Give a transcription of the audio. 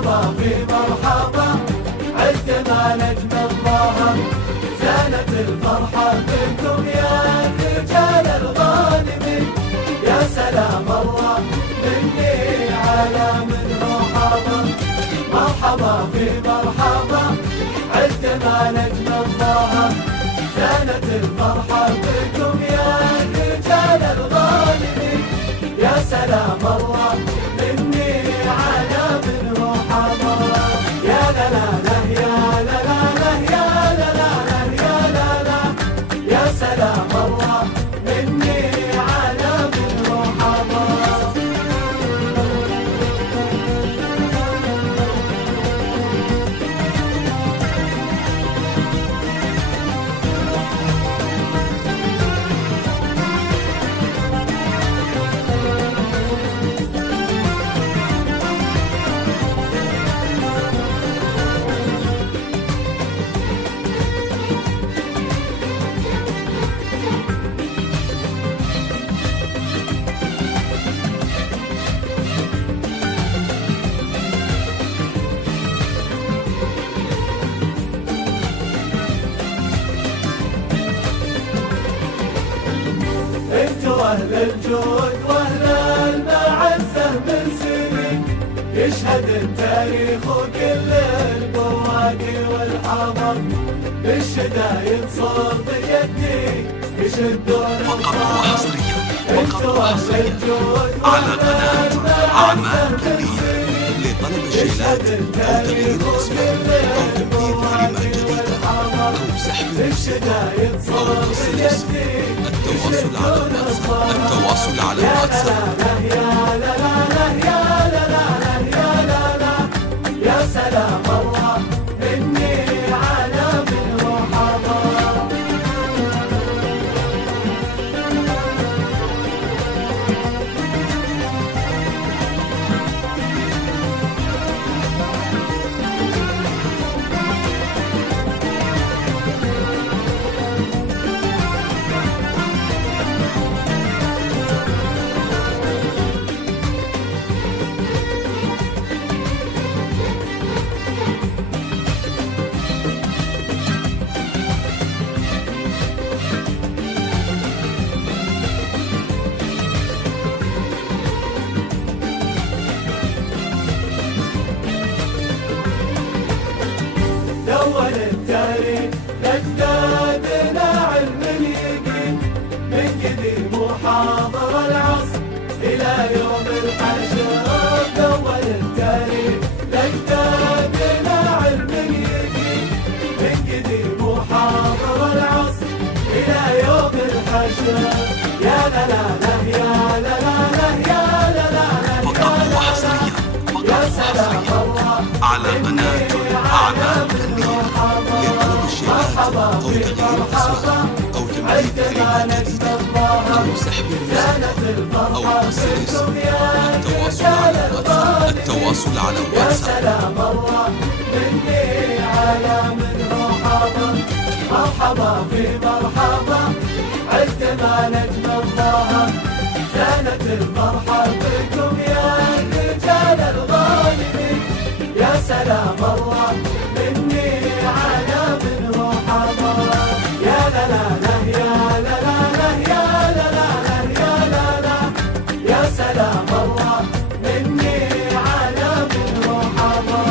مرحبا في مرحبا عدنا نجم الله، زانت الفرحة بكم يا الرجال الغانمين. يا سلام الله مني على من هو حاضر، مرحبا في مرحبا عدنا نجم الله، زانت الفرحة بكم يا الرجال الغانمين. يا سلام الله مني على من هو حاضر. يا لا لا لا يا لا لا لا يا لا لا لا يا لا لا. يا سلام الله مني على من هو حاضر. انتوا اهل الجود واهل المعزة من سنين، يشهد التاريخ وكل البواقي والحضر، بالشدايد صوت يدي يشدون الخبر. انتوا اهل الجود واهل المعزة من سنين، لطلب الشيلات أو تغيير الأسماء أو تمديد كلمة جديدة أو سحب بالشدايد أو صوت توصيل اسم. يدي التواصل على الواتساب التواصل على يا الواتساب. لا لا لا يا لا لا لا يا لا لا. يا سلام الله مني على من هو حاضر. دون التاريخ لأجدادنا علم اليقين، من قديم وحاضر العصر إلى يوم الحشر. دون التاريخ لأجدادنا علم اليقين، من قديم وحاضر العصر إلى يوم الحشر. يا لا لا لا يا لا لا لا يا لا لا لا فقط وحصريا يا سلام الله على قناة أعمال فنية. لطلب الشيلات أو تغيير الأسماء أو تمديد كلمة جديدة أو سحب المسافة أو توصيل اسم. التواصل على يا الواتساب. سلام الله مني على من هو حاضر، مرحبا في مرحبا عدنا نجم الله، زانت الفرحة بكم يا الرجال الغانمين. يا سلام الله مني على من هو حاضر. يا لا لا لا يا لا لا لا يا لا لا لا يا لا لا. يا سلام الله مني على من هو حاضر.